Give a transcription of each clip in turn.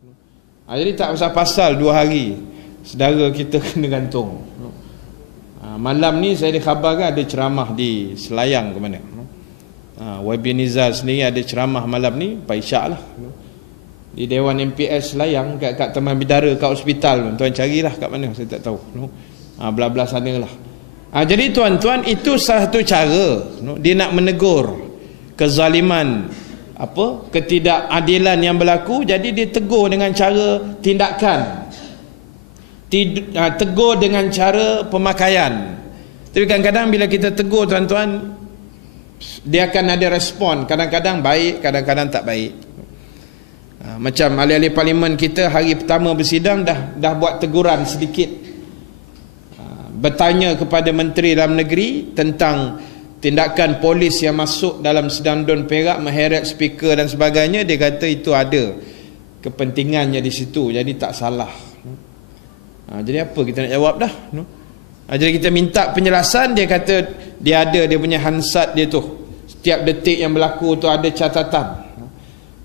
tu. Jadi tak pasal-pasal 2 hari saudara kita kena gantung. Malam ni saya dikhabarkan ada ceramah di Selayang ke mana. YB Nizal sendiri ada ceramah malam ni Pak Isyak lah, di Dewan MPS Selayang, kat Taman Bidara, kat hospital. Tuan carilah kat mana, saya tak tahu. Belah-belah sana lah. Jadi tuan-tuan, itu salah satu cara dia nak menegur kezaliman, ketidakadilan yang berlaku. Jadi dia tegur dengan cara tindakan, tegur dengan cara pemakaian. Tapi kadang-kadang bila kita tegur tuan-tuan, dia akan ada respon, kadang-kadang baik, kadang-kadang tak baik. Macam ahli-ahli parlimen kita hari pertama bersidang dah buat teguran sedikit, bertanya kepada Menteri Dalam Negeri tentang tindakan polis yang masuk dalam Sedang Dun Perak, mengheret speaker dan sebagainya. Dia kata itu ada kepentingannya di situ, jadi tak salah. Jadi apa kita nak jawab dah? Jadi kita minta penjelasan, dia kata dia ada dia punya hansat dia tu, setiap detik yang berlaku tu ada catatan.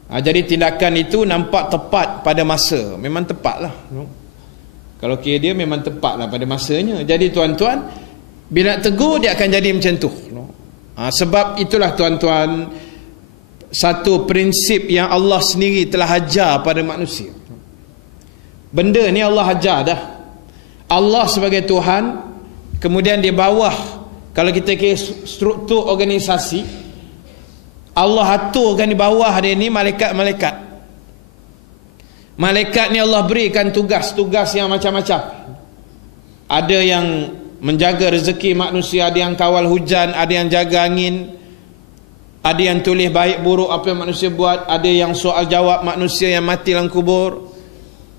Jadi tindakan itu nampak tepat pada masa. Memang tepat lah, kalau kira dia memang tepat lah pada masanya. Jadi tuan-tuan, bila nak tegur dia akan jadi macam tu. Sebab itulah tuan-tuan, satu prinsip yang Allah sendiri telah ajar pada manusia. Benda ni Allah ajar dah. Allah sebagai Tuhan, kemudian di bawah, kalau kita kira struktur organisasi, Allah aturkan di bawah dia ni malaikat-malaikat. Malaikat ni Allah berikan tugas-tugas yang macam-macam. Ada yang menjaga rezeki manusia, ada yang kawal hujan, ada yang jaga angin, ada yang tulis baik buruk apa yang manusia buat, ada yang soal jawab manusia yang mati dalam kubur,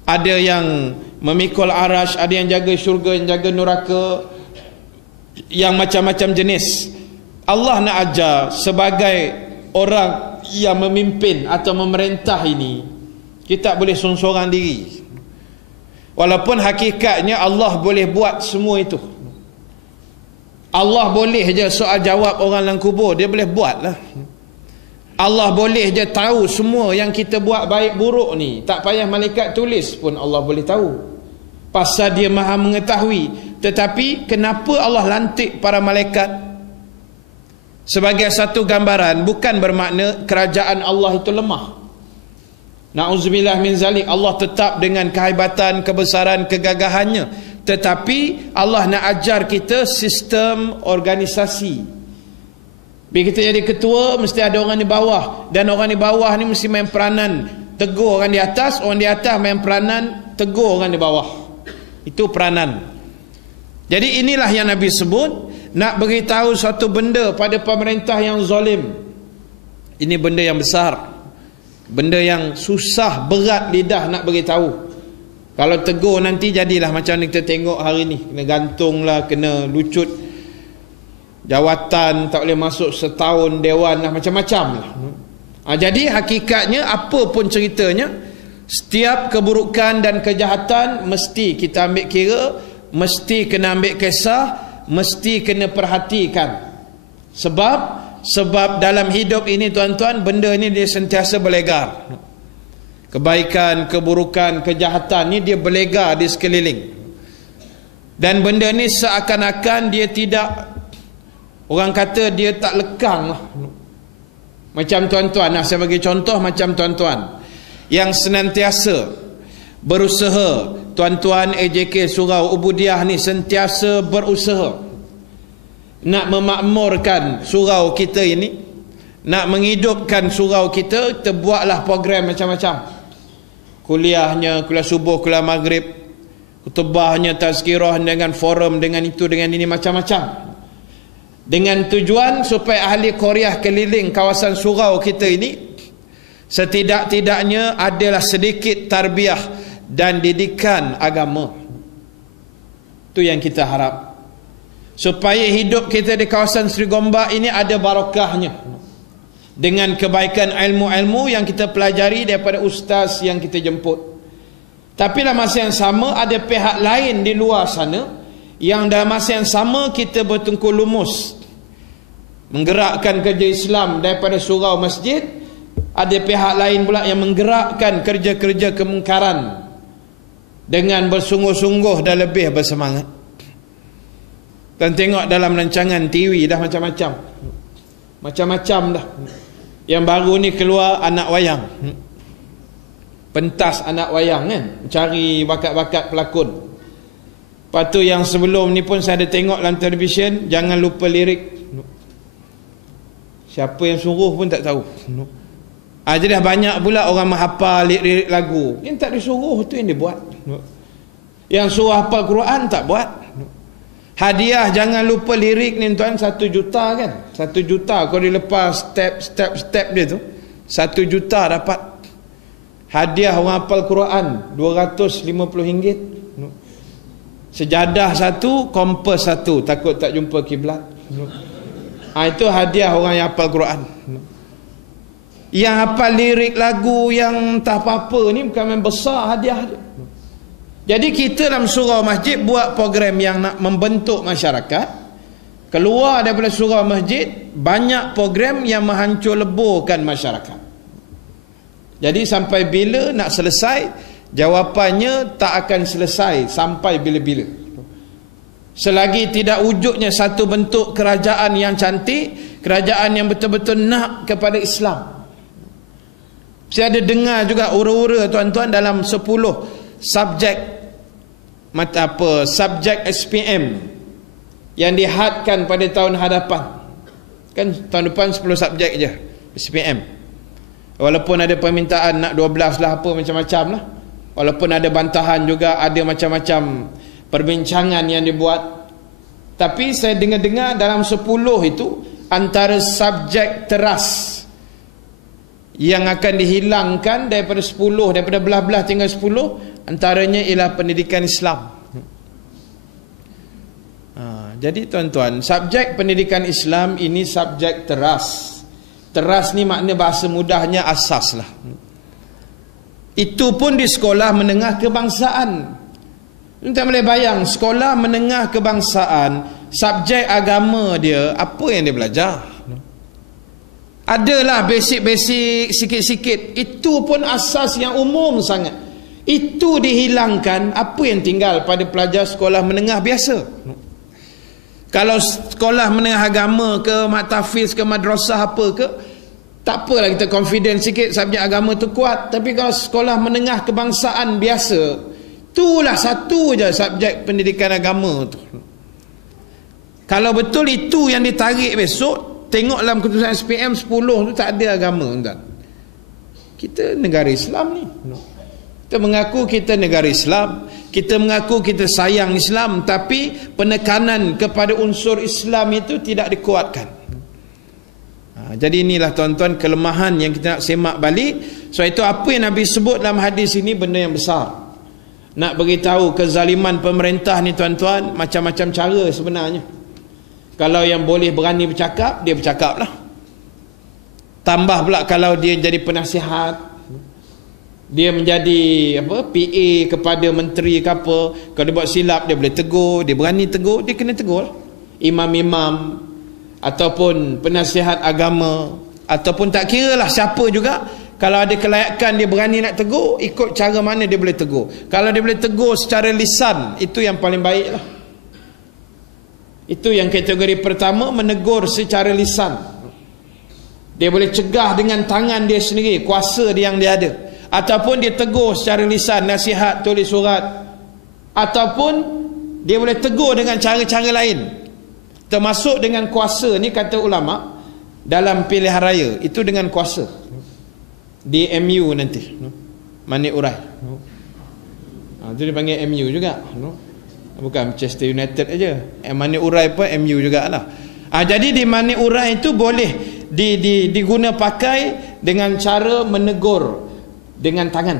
ada yang memikul arash, ada yang jaga syurga, yang jaga neraka, yang macam-macam jenis. Allah nak ajar sebagai orang yang memimpin atau memerintah ini, kita tak boleh sorang-sorang diri. Walaupun hakikatnya Allah boleh buat semua itu. Allah boleh je soal jawab orang dalam kubur, dia boleh buat lah. Allah boleh je tahu semua yang kita buat baik buruk ni, tak payah malaikat tulis pun Allah boleh tahu, pasal dia maha mengetahui. Tetapi kenapa Allah lantik para malaikat sebagai satu gambaran? Bukan bermakna kerajaan Allah itu lemah. Na'udzubillah min zalik. Allah tetap dengan kehebatan, kebesaran, kegagahannya. Tetapi Allah nak ajar kita sistem organisasi. Bila kita jadi ketua, mesti ada orang di bawah. Dan orang di bawah ni mesti main peranan tegur orang di atas. Orang di atas main peranan tegur orang di bawah. Itu peranan. Jadi inilah yang Nabi sebut, nak beritahu suatu benda pada pemerintah yang zalim. Ini benda yang besar, benda yang susah, berat lidah nak beritahu. Kalau tegur nanti jadilah macam kita tengok hari ni, kena gantung lah, kena lucut jawatan, tak boleh masuk setahun dewan lah, macam-macam lah. Jadi hakikatnya apa pun ceritanya, setiap keburukan dan kejahatan mesti kita ambil kira, mesti kena ambil kisah, mesti kena perhatikan. Sebab dalam hidup ini tuan-tuan, benda ini dia sentiasa berlegar. Kebaikan, keburukan, kejahatan ni dia berlegar di sekeliling. Dan benda ni seakan-akan dia tidak, orang kata dia tak lekang lah. Macam tuan-tuan, saya bagi contoh macam tuan-tuan yang senantiasa berusaha. Tuan-tuan AJK Surau Ubudiah ni sentiasa berusaha nak memakmurkan surau kita ini, nak menghidupkan surau kita. Kita buatlah program macam-macam. Kuliahnya, kuliah subuh, kuliah maghrib, khutbahnya, tazkirah, dengan forum, dengan itu, dengan ini, macam-macam. Dengan tujuan supaya ahli Korea keliling kawasan surau kita ini setidak-tidaknya adalah sedikit tarbiyah dan didikan agama. Itu yang kita harap, supaya hidup kita di kawasan Seri Gombak ini ada barakahnya, dengan kebaikan ilmu-ilmu yang kita pelajari daripada ustaz yang kita jemput. Tapi dalam masa yang sama ada pihak lain di luar sana yang dalam masa yang sama kita bertengkur lumus menggerakkan kerja Islam daripada surau masjid. Ada pihak lain pula yang menggerakkan kerja-kerja kemungkaran dengan bersungguh-sungguh dan lebih bersemangat. Dan tengok dalam rancangan TV dah macam-macam. Macam-macam dah. Yang baru ni keluar anak wayang. Pentas anak wayang kan, cari bakat-bakat pelakon. Lepas tu yang sebelum ni pun saya ada tengok dalam televisyen, jangan lupa lirik. Siapa yang suruh pun tak tahu. Jadi dah banyak pula orang menghafal lirik lagu. Yang tak disuruh tu yang dia buat. Yang suruh hafal Quran tak buat. Hadiah jangan lupa lirik ni tuan, 1 juta kan. 1 juta kalau dilepas step dia tu, 1 juta dapat. Hadiah orang hafal Quran RM250. Sejadah 1, kompas 1, takut tak jumpa kiblat. Itu hadiah orang yang hafal Quran. Yang hafal lirik lagu yang tak apa-apa ni bukan main besar hadiah dia. Jadi kita dalam surau masjid buat program yang nak membentuk masyarakat. Keluar daripada surau masjid banyak program yang menghancur leburkan masyarakat. Jadi sampai bila nak selesai? Jawapannya tak akan selesai sampai bila-bila. Selagi tidak wujudnya satu bentuk kerajaan yang cantik, kerajaan yang betul-betul nak kepada Islam. Saya ada dengar juga ura-ura tuan-tuan dalam 10 subjek subjek SPM yang dihadkan pada tahun hadapan. Kan tahun depan 10 subjek je SPM. Walaupun ada permintaan nak 12 lah, apa macam-macam lah. Walaupun ada bantahan juga, ada macam-macam perbincangan yang dibuat. Tapi saya dengar-dengar dalam 10 itu, antara subjek teras yang akan dihilangkan daripada 10, daripada belah-belah tinggal 10, antaranya ialah pendidikan Islam. Jadi tuan-tuan, subjek pendidikan Islam ini subjek teras. Teras ni makna bahasa mudahnya asas lah. Itu pun di sekolah menengah kebangsaan. Kita boleh bayang sekolah menengah kebangsaan, subjek agama dia, apa yang dia belajar? Adalah basic-basic sikit-sikit. Itu pun asas yang umum sangat. Itu dihilangkan, apa yang tinggal pada pelajar sekolah menengah biasa? Kalau sekolah menengah agama ke, maktafiz ke, madrasah apa ke, tak apalah kita confident sikit subjek agama tu kuat. Tapi kalau sekolah menengah kebangsaan biasa, itulah satu je subjek pendidikan agama tu. Kalau betul itu yang ditarik besok, tengok dalam keputusan SPM 10 tu tak ada agama tuan. Kita negara Islam ni. Kita mengaku kita negara Islam, kita mengaku kita sayang Islam, tapi penekanan kepada unsur Islam itu tidak dikuatkan. Jadi inilah tuan-tuan kelemahan yang kita nak semak balik. So itu apa yang Nabi sebut dalam hadis ini benda yang besar. Nak beritahu kezaliman pemerintah ni tuan-tuan, macam-macam cara sebenarnya. Kalau yang boleh berani bercakap, dia bercakap lah. Tambah pula kalau dia jadi penasihat, dia menjadi PA kepada menteri ke apa, kalau dia buat silap dia boleh tegur, dia berani tegur, dia kena tegur lah. Imam-imam ataupun penasihat agama, ataupun tak kira lah siapa juga, kalau ada kelayakan dia berani nak tegur, ikut cara mana dia boleh tegur. Kalau dia boleh tegur secara lisan, itu yang paling baik lah. Itu yang kategori pertama, menegur secara lisan. Dia boleh cegah dengan tangan dia sendiri, kuasa dia yang dia ada. Ataupun dia tegur secara lisan, nasihat, tulis surat. Ataupun dia boleh tegur dengan cara-cara lain. Termasuk dengan kuasa ni, kata ulama, dalam pilihan raya, itu dengan kuasa. Di MU nanti, Manik Urai. Itu dipanggil MU juga. Bukan Manchester United aja. Manik Urai pun MU jugalah. Jadi di Manik Urai itu boleh diguna pakai dengan cara menegur dengan tangan,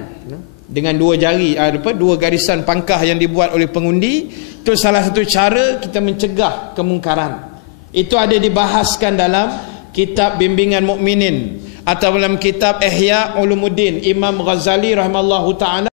dengan 2 jari, 2 garisan pangkah yang dibuat oleh pengundi. Itu salah satu cara kita mencegah kemungkaran. Itu ada dibahaskan dalam kitab Bimbingan Mukminin atau dalam kitab Ihya Ulumuddin Imam Ghazali rahimallahu taala.